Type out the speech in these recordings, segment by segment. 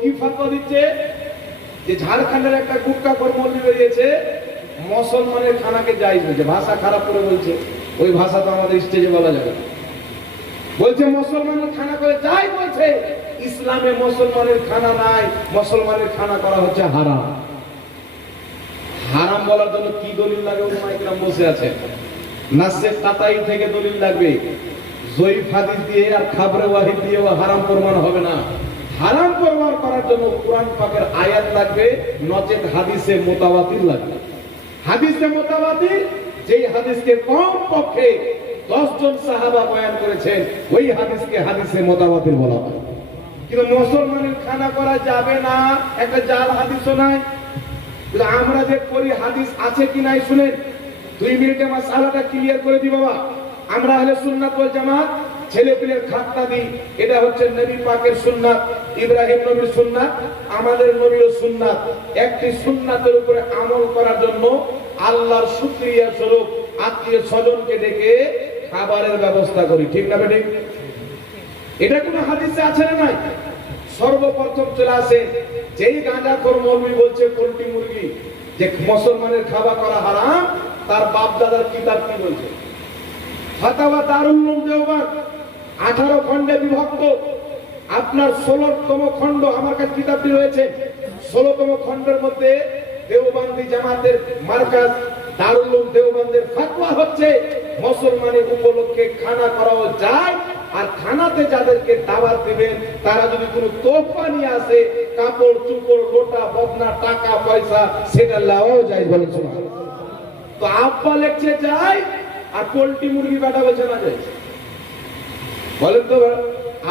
কি ফাতোয়া দিচ্ছে যে ঝাড়খণ্ডের একটা গুটকা কর্মী বেরিয়েছে মুসলমানের খানাকে জায়েজ বলছে, ভাষা খারাপ করে বলছে, ওই ভাষা তো আমাদের স্টেজে বলা যাবে না। বলছে মুসলমানের খানা করে যাই বলছে, ইসলামে মুসলমানের খানা নাই, মুসলমানের খানা করা হচ্ছে হারাম। হারাম বলার জন্য কি দলিল লাগে? ওলামায়ে কেরাম বসে আছে, নাসে কাতাই থেকে দলিল লাগবে, জয়ীফ হাদিস দিয়ে আর খাবরে ওয়াহিদ দিয়ে হারাম প্রমাণ হবে না। হারাম প্রমাণ করার জন্য কোরআন পাকের আয়াত লাগবে, নচেত হাদিসে মুতাওয়াতির লাগবে। হাদিসে মুতাওয়াতির, যেই হাদিসকে কম পক্ষে 10 জন সাহাবা বয়ান করেছেন, ওই হাদিসকে হাদিসে মুতাওয়াতির বলা হয়। কিন্তু মুসলমানের খানা করা যাবে না, একটা জাল হাদিসও নাই। আমরা যে করি হাদিস আছে কি নাই শুনেন, 2 মিনিটে মাসআলাটা ক্লিয়ার করে দিই বাবা। আমরা আহলে সুন্নাত ওয়াল জামাত ছেলে পিলের খাতনা দিই, এটা হচ্ছে নবী পাকের সুন্নাত, ইব্রাহিম নবীর সুন্নাত, আমাদের নবীর সুন্নাত। একটি সুন্নাতের উপরে আমল করার জন্য আল্লাহর শুকরিয়া স্বরূপ আত্মীয় স্বজনকে ডেকে খাবারের ব্যবস্থা করি, ঠিক না বেঠিক? এটা কোন হাদিসে আছে না নাই? সর্বপ্রথম চলে আসে যেই গাঁজাখোর মৌলবি বলছে পোল্ট্রি মুরগি যে মুসলমানের খাওয়া করা হারাম, তার বাপ দাদার কিতাব কি বলছে? ফাতাওয়া দারুল উলুম দেওবন্দ 18 খণ্ডে বিভক্ত। আপনার 16তম খণ্ড আমার কাছে কিতাবটি রয়েছে। 16তম খণ্ডের মধ্যে দেওবন্দি জামাতের মার্কাজ দারুল উলুম দেওবন্দের ফতোয়া হচ্ছে মুসলমানের উপলক্ষে খানা করাও যায়, আর খানাতে যাদেরকে দাওয়াত দিবেন তারা যদি কোনো তোহফা নিয়ে আসে, কাপড় চুপড় লোটা বদনা টাকা পয়সা, সেটা লাওয়াও যায় বলে সুবহানাল্লাহ। তো আব্বা লেখছে যায়, আর পোল্ট্রি মুরগি কাটা বলছে না যায়। বলেন তো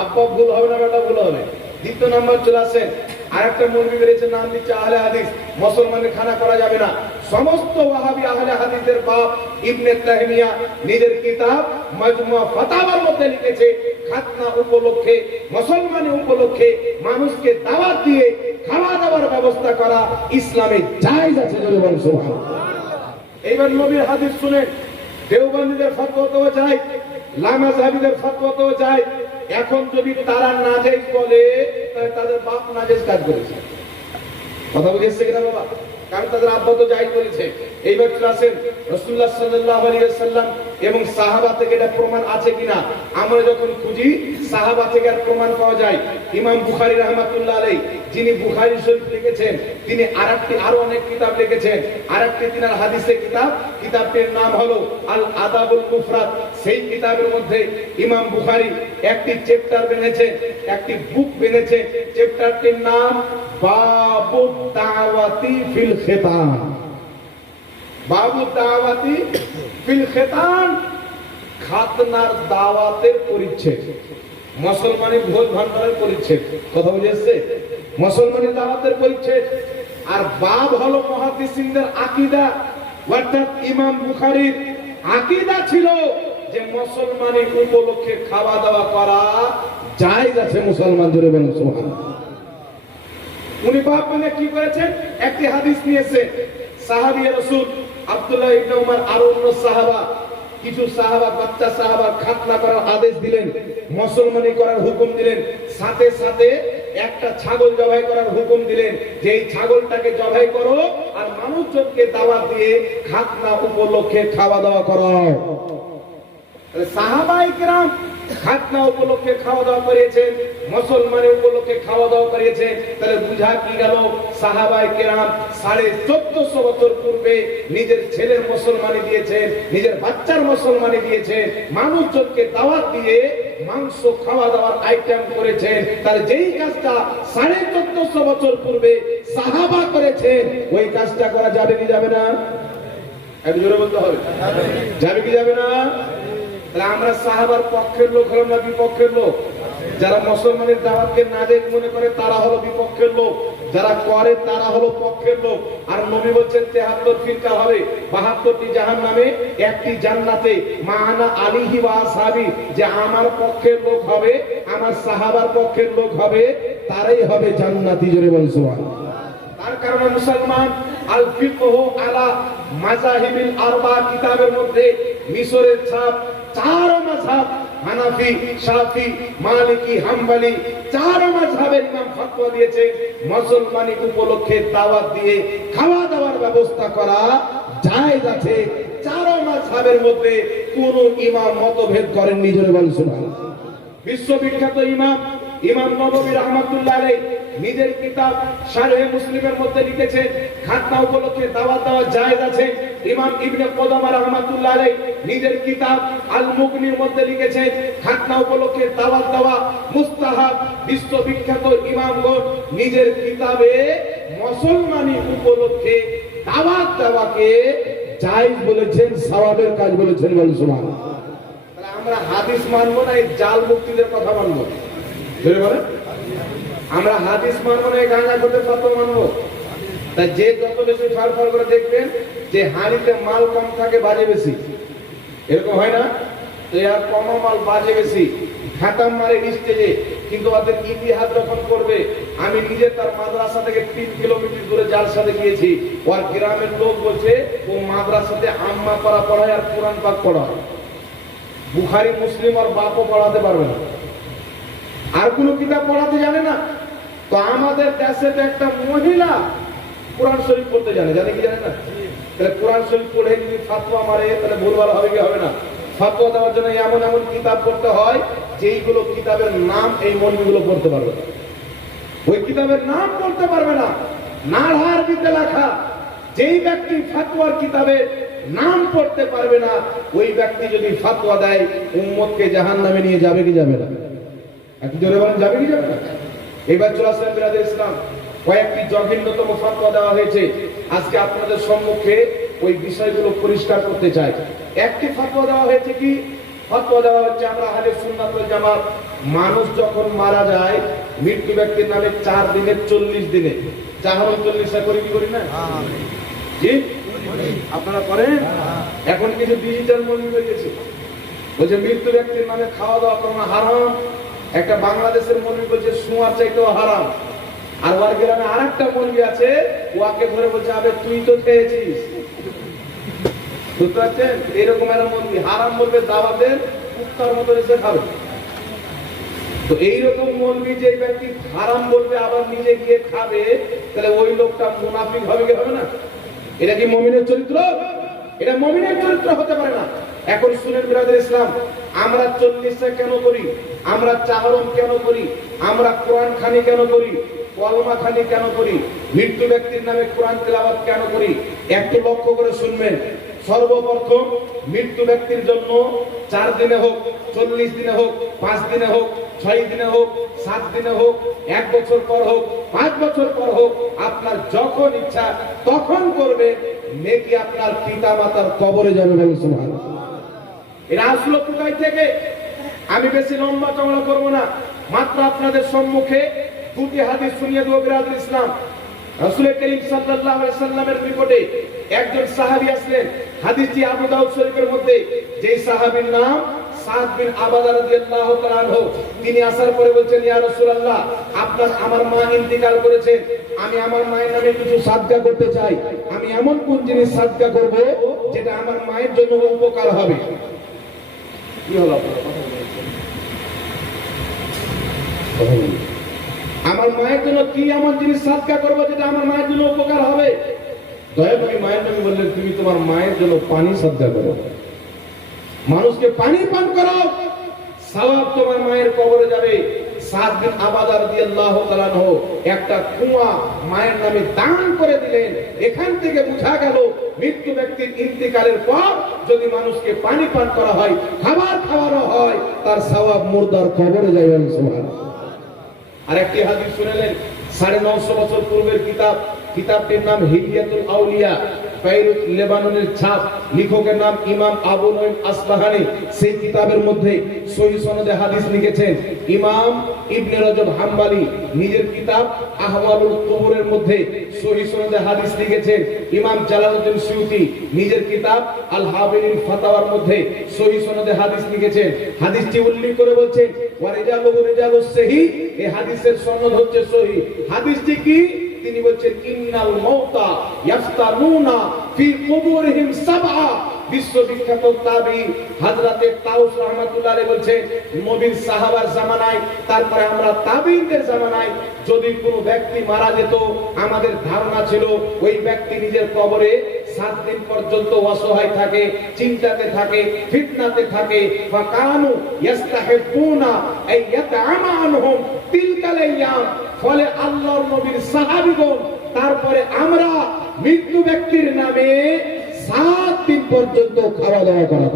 আব্বা ভুল হবে না বেটা ভুল হবে? দ্বিতীয় নাম্বার চলে আসেন, আরেকটা মুরগি বেরিয়েছে, নাম দিচ্ছে আহলে হাদিস, মুসলমানের খানা করা যাবে না। সমস্ত ওয়াহাবি আহলে হাদিসের বাপ ইবনে তাইমিয়া নিজের কিতাব মাজমুআ ফাতাওয়ার মধ্যে লিখেছে, খাতনা উপলক্ষে, মুসলমানের উপলক্ষে মানুষকে দাওয়াত দিয়ে খাওয়া দাওয়ার ব্যবস্থা করা ইসলামে জায়েজ আছে। জোরে বলুন সুবহানাল্লাহ। এইবার নবীর হাদিস শুনেন, দেওবন্দীদের ফতোয়া তো যায়, লামাযহাবীদের ফতোয়া তো যায়। এখন যদি তারা নাজায়েজ বলে, তাহলে তাদের বাপ নাজায়েজ কাজ করেছে। কথা বুঝেছে কিনা বাবা? কারণ তাদের আব্বা তো জায়েজ বলেছে। এইবার আসেন রাসূলুল্লাহ সাল্লাল্লাহু আলাইহি ওয়াসাল্লাম এবং সাহাবা থেকে এটা প্রমাণ আছে কিনা। আমরা যখন খুঁজি সাহাবা থেকে আর প্রমাণ পাওয়া যায়। ইমাম বুখারী রাহমাতুল্লাহ আলাইহি, যিনি বুখারী শরীফ লিখেছেন, তিনি আরো অনেক কিতাব লিখেছেন। আরেকটি তিনার হাদিসের কিতাব, কিতাবটির নাম হলো আল আদাবুল মুফরাদ। সেই কিতাবের মধ্যে ইমাম বুখারী একটি চ্যাপ্টার বেঁধেছেন, একটি বুক বেঁধেছেন। চ্যাপ্টারটির নাম বাবু দাওয়াতি ফিল খিতান। বাবু দাওয়াতি ফিল খিতান, খাতনার দাওয়াতের পরিচ্ছেদ, মুসলমানের ভোজ ভান্ডারের পরিচ্ছেদ। কথা বুঝেছে? মুসলমানের দাওয়াতের পরিচ্ছেদ। আর বাব হলো মুহাদ্দিসিনদের আকীদা, অর্থাৎ ইমাম বুখারীর আকীদা ছিল যে মুসলমানের উপলক্ষে খাওয়া দাওয়া করা জায়েজ আছে। মুসলমান জোরে বলেন সুবহানাল্লাহ। উনি বাপ মানে কি করেছেন? একটি হাদিস নিয়েছে, সাহাবী রাসূল আব্দুল্লাহ ইবনে উমর আর অন্য সাহাবা, কিছু সাহাবা, বাচ্চা সাহাবা খাতনা করার আদেশ দিলেন, মুসলমানি করার হুকুম দিলেন। সাথে সাথে একটা ছাগল জবাই করার হুকুম দিলেন, যে এই ছাগলটাকে জবাই করো আর মানুষজনকে দাওয়াত দিয়ে খাতনা উপলক্ষে খাওয়া দাওয়া করো। সাহাবায়ে কেরাম খাতনা উপলক্ষে খাওয়া দাওয়া করিয়েছেন, মুসলমানের উপলক্ষে খাওয়া দাওয়া করিয়েছেন। তাহলে বুঝা কি গেল? সাহাবায়ে কেরাম 1450 বছর পূর্বে নিজের ছেলের মুসলমানি দিয়েছেন, নিজের বাচ্চার মুসলমানি দিয়েছেন, মানুষজনকে দাওয়াত দিয়ে মাংস খাওয়া দাওয়ার আইটেম করেছেন। তাহলে যেই কাজটা 1450 বছর পূর্বে সাহাবা করেছেন, ওই কাজটা করা যাবে কি যাবে না? একটু জোরে বলতে হবে, যাবে কি যাবে না? তাহলে আমরা সাহাবার পক্ষের লোক হলাম না বিপক্ষের লোক? যারা মুসলমানের দাওয়াতকে নাজায়েজ মনে করে তারা হলো বিপক্ষের লোক, যারা করে তারা হলো পক্ষের লোক। আর নবী বলেন 73 ফিরকা হবে, 72টি জাহান্নামে, একটি জান্নাতে। মানা আলিহি ওয়া আসহাবি, যে আমার পক্ষের লোক হবে, আমার সাহাবার পক্ষের লোক হবে, তারাই হবে জান্নাতি। জোরে বলেন সুবহানাল্লাহ। তার কারণে মুসলমান আল ফিকহু আলা মাযাহিবিল আরবা কিতাবের মধ্যে মিশরের ছাপ, চার মাযহাব হানাফি, শাফি, মালিকি, হাম্বলি চার মাযহাবের ইমাম ফতোয়া দিয়েছে মুসলমানি উপলক্ষে দাওয়াত দিয়ে খাওয়া দাওয়ার ব্যবস্থা করা জায়েজ আছে। চার মাযহাবের মধ্যে কোন ইমাম মতভেদ করেননি, জোরে বলেন সুবহানাল্লাহ। বিশ্ববিখ্যাত ইমাম নববী রাহমাতুল্লাহ আলাইহি নিজের কিতাব শারহে মুসলিমের মধ্যে লিখেছেন খাতনা উপলক্ষে দাওয়াত দেওয়া জায়েজ আছে। ইমাম ইবনে কুদামা রাহমাতুল্লাহ আলাইহি নিজের কিতাব আল মুগনির মধ্যে লিখেছেন খাতনা উপলক্ষে দাওয়াত দেওয়া মুস্তাহাব। বিশ্ববিখ্যাত ইমামগণ নিজের কিতাবে মুসলমানি উপলক্ষে দাওয়াত দেওয়াকে জায়েজ বলেছেন, সওয়াবের কাজ বলেছেন, বলেন সুবহানাল্লাহ। তাহলে আমরা হাদিস মানবো না এই জাল মুক্তিদের কথা মানবো? বুঝতে পারেন? আমরা হাদিস মানবো না এই গাঁজা করতে ফতোয়া মানবো? তাই যে যত বেশি ফাড়ফাড় করে দেখবেন যে হাড়িতে মাল কম থাকে বাজে বেশি, এরকম হয় না? তো আর কম মাল বাজে বেশি খাতাম মারে স্টেজে, কিন্তু ওদের ইতিহাস যখন করবে, আমি নিজে তার মাদ্রাসা থেকে 3 কিলোমিটার দূরে যার সাথে গিয়েছি, ওর গ্রামের লোক বলছে ও মাদ্রাসাতে আম্মা পড়া পড়ায় আর কোরআন পাক পড়ায়, বুখারী মুসলিম আর বাপও পড়াতে পারবে না, আর কোনো কিতাব পড়াতে জানে না। তো আমাদের দেশে একটা মহিলা কোরআন শরীফ পড়তে জানে কি জানে না? তাহলে কোরআন শরীফ পড়ে যদি ফাতোয়া মারে তাহলে ভুলভাল হবে কি হবে না? ফাতোয়া দেওয়ার জন্য এমন এমন কিতাব পড়তে হয় যেইগুলো কিতাবের নাম এই মৌলবীগুলো পড়তে পারবে না, ওই কিতাবের নাম পড়তে পারবে না। নারহার বিতে লেখা যেই ব্যক্তি ফাতোয়ার কিতাবের নাম পড়তে পারবে না, ওই ব্যক্তি যদি ফাতোয়া দেয় উম্মতকে জাহান্নামে নিয়ে যাবে কি যাবে না? একটু জোরে বলেন, যাবে কি যাবে না? এবার চলে আসলেন বিরাদর ইসলাম, কয়েকটি জঘন্যতম ফাতোয়া দেওয়া হয়েছে। আজকে আপনাদের সম্মুখে ওই বিষয়গুলো পরিষ্কার করতে চাই। একটি ফাতোয়া দেওয়া হয়েছে, কি ফাতোয়া দেওয়া হচ্ছে, আমরা আহলে সুন্নাত ওয়াল জামাত মানুষ যখন মারা যায় মৃত্যু ব্যক্তির নামে 4 দিনে 40 দিনে জাহরণ 40টা করি কি করি না? জি আপনারা করেন? এখন কিছু ডিজিটাল মৌলবী হয়ে গেছে, বলছে মৃত্যু ব্যক্তির নামে খাওয়া দাওয়া করা হারাম। একটা বাংলাদেশের মৌলবী বলছে শুয়ার চাইতেও হারাম, আর ওর গ্রামে আরেকটা মৌলবী আছে ওকে ধরে বলছে আবে তুই তো খেয়েছিস। বুঝতে পারছেন? এরকম একটা মৌলবী হারাম বলবে দাওয়াতের কুত্তার মতো এসে খাবে। তো এইরকম মৌলবী যে ব্যক্তি হারাম বলবে আবার নিজে গিয়ে খাবে, তাহলে ওই লোকটা মুনাফিক হবে কি হবে না? এটা কি মুমিনের চরিত্র? এটা মুমিনের চরিত্র হতে পারে না। এখন শুনেন বিরাদর ইসলাম, আমরা 40টা কেন করি? আমরা চাহরম কেন করি? আমরা কোরআন খানি কেন করি? কলমা খানি কেন করি? মৃত্যু ব্যক্তির নামে কোরআন তেলাওয়াত কেন করি? একটু লক্ষ্য করে শুনবেন। সর্বপ্রথম মৃত্যু ব্যক্তির জন্য 4 দিনে হোক, 40 দিনে হোক, 5 দিনে হোক, 6 দিনে হোক, 7 দিনে হোক, 1 বছর পর হোক, 5 বছর পর হোক, আপনার যখন ইচ্ছা তখন করবে, নেকি আপনার পিতা মাতার কবরে যাবে, বলে সুবহানাল্লাহ। এরা আসলো কোথায় থেকে? আমি বেশি লম্বা চওড়া করব না, মাত্র আপনাদের সম্মুখে 2টি হাদিস শুনিয়ে দেব বিরাদর ইসলাম। রাসূল করিম সাল্লাল্লাহু আলাইহি সাল্লামের নিকটে একজন সাহাবী আসলেন। হাদিসটি আবু দাউদ শরীফের মধ্যে। যেই সাহাবীর নাম সাদ বিন আবাদা রাদিয়াল্লাহু তাআলা আনহু। তিনি আসার পরে বলছেন, ইয়া রাসূলুল্লাহ, আমার মা ইন্তিকাল করেছেন, আমি আমার মায়ের নামে কিছু সাদকা করতে চাই। আমি এমন কোন জিনিস সাদকা করব যেটা আমার মায়ের জন্য উপকার হবে? কি হলো আপনারা কথা বলছেন? আমার মায়ের জন্য কি এমন জিনিস সাদকা করবো যেটা আমার মায়ের জন্য উপকার হবে? দয়া করে মায়ের নবী বললেন, তুমি তোমার মায়ের জন্য পানি সাদকা করো, মানুষকে পানি পান করো, সওয়াব তোমার মায়ের কবরে যাবে। সাদ বিন আবাদা রাদিয়াল্লাহু তাআলা আনহু একটা কুয়া মায়ের নামে দান করে দিলেন। এখান থেকে বোঝা গেল মৃত্যু ব্যক্তির ইন্তিকালের পর যদি মানুষকে পানি পান করা হয়, খাবার খাওয়ানো হয়, তার সওয়াব মুর্দার কবরে যাবে, সুবহানাল্লাহ। আরেকটি হাদিস শুনলেন, 950 বছর পূর্বের কিতাবটির নাম হিলিয়াতুল আউলিয়া, বেইরুত লেবাননের ছাপ, লেখকের নাম ইমাম আবু নঈম আসবাহানি। সেই কিতাবের মধ্যে সহিহ সনদে হাদিস লিখেছেন ইমাম ইবনে রজব হাম্বলি। নিজের কিতাব আহওয়ালুল কুবুরের মধ্যে সহিহ সনদে হাদিস লিখেছেন ইমাম জালালউদ্দিন সুয়ুতি। নিজের কিতাব আল হাবিলিল ফাতাওয়ার মধ্যে সহিহ সনদে হাদিস লিখেছেন। হাদিসটি উল্লেখ করে বলছেন ওয়া রিজালুহু রিজালুস সহিহ, এই হাদিসের সনদ হচ্ছে সহিহ। হাদিসটি কি? তিনি বলছেন ইন্নাল মাউতা ইয়াফতানুনা ফি কুবুরিহিম সাবআ, বিশ্ববিখ্যাত তাবি হযরতে তাউস রাহমাতুল্লাহ আলাইহি বলছেন, নবীর সাহাবার জামানায়, তারপরে আমরা তাবিঈনদের জামানায় যদি কোনো ব্যক্তি মারা যেত, আমাদের ধারণা ছিল ওই ব্যক্তি নিজের কবরে 7 দিন পর্যন্ত অসহায় থাকে, চিন্তাতে থাকে, ফিতনাতে থাকে। ফাকানু ইস্তাহিবুনা আইয়াতআমা আনহুম তিলকাল আইয়াম। ফলে আল্লাহর নবীর সাহাবীগণ, তারপরে আমরা মৃত্যু ব্যক্তির নামে 7 দিন পর্যন্ত খাওয়া দাওয়া করা।